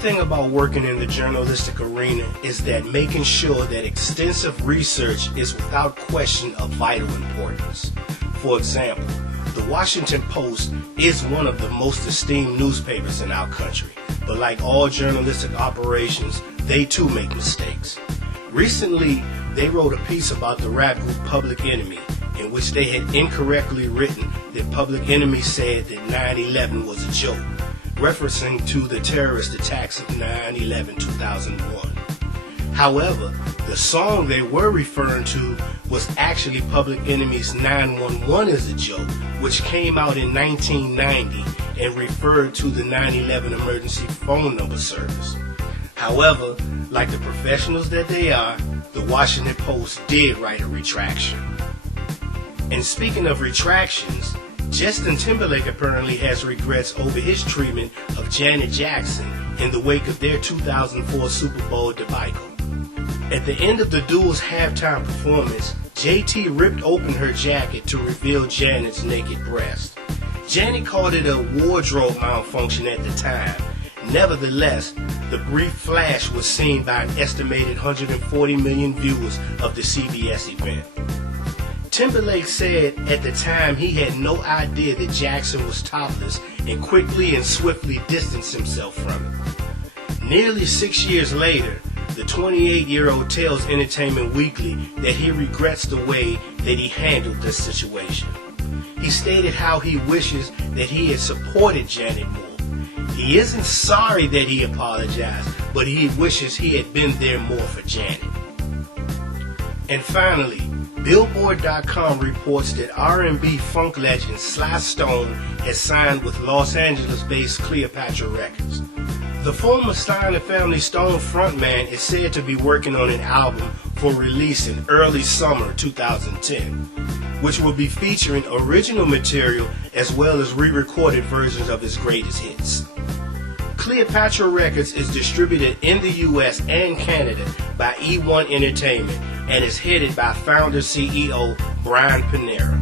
thing about working in the journalistic arena is that making sure that extensive research is without question of vital importance. For example, the Washington Post is one of the most esteemed newspapers in our country, but like all journalistic operations, they too make mistakes. Recently, they wrote a piece about the rap group Public Enemy, in which they had incorrectly written that Public Enemy said that 9/11 was a joke, referencing to the terrorist attacks of 9/11-2001. However, the song they were referring to was actually Public Enemy's 911 is a Joke, which came out in 1990 and referred to the 9/11 emergency phone number service. However, like the professionals that they are, the Washington Post did write a retraction. And speaking of retractions, Justin Timberlake apparently has regrets over his treatment of Janet Jackson in the wake of their 2004 Super Bowl debacle. At the end of the duo's halftime performance, JT ripped open her jacket to reveal Janet's naked breast. Janet called it a wardrobe malfunction at the time. Nevertheless, the brief flash was seen by an estimated 140 million viewers of the CBS event. Timberlake said at the time he had no idea that Jackson was topless and quickly and swiftly distanced himself from it. Nearly 6 years later, the 28-year-old tells Entertainment Weekly that he regrets the way that he handled this situation. He stated how he wishes that he had supported Janet more. He isn't sorry that he apologized, but he wishes he had been there more for Janet. And finally, Billboard.com reports that R&B funk legend Sly Stone has signed with Los Angeles-based Cleopatra Records. The former Steiner family Stone frontman is said to be working on an album for release in early summer 2010, which will be featuring original material as well as re-recorded versions of his greatest hits. Cleopatra Records is distributed in the US and Canada by E1 Entertainment and is headed by founder CEO Brian Panera.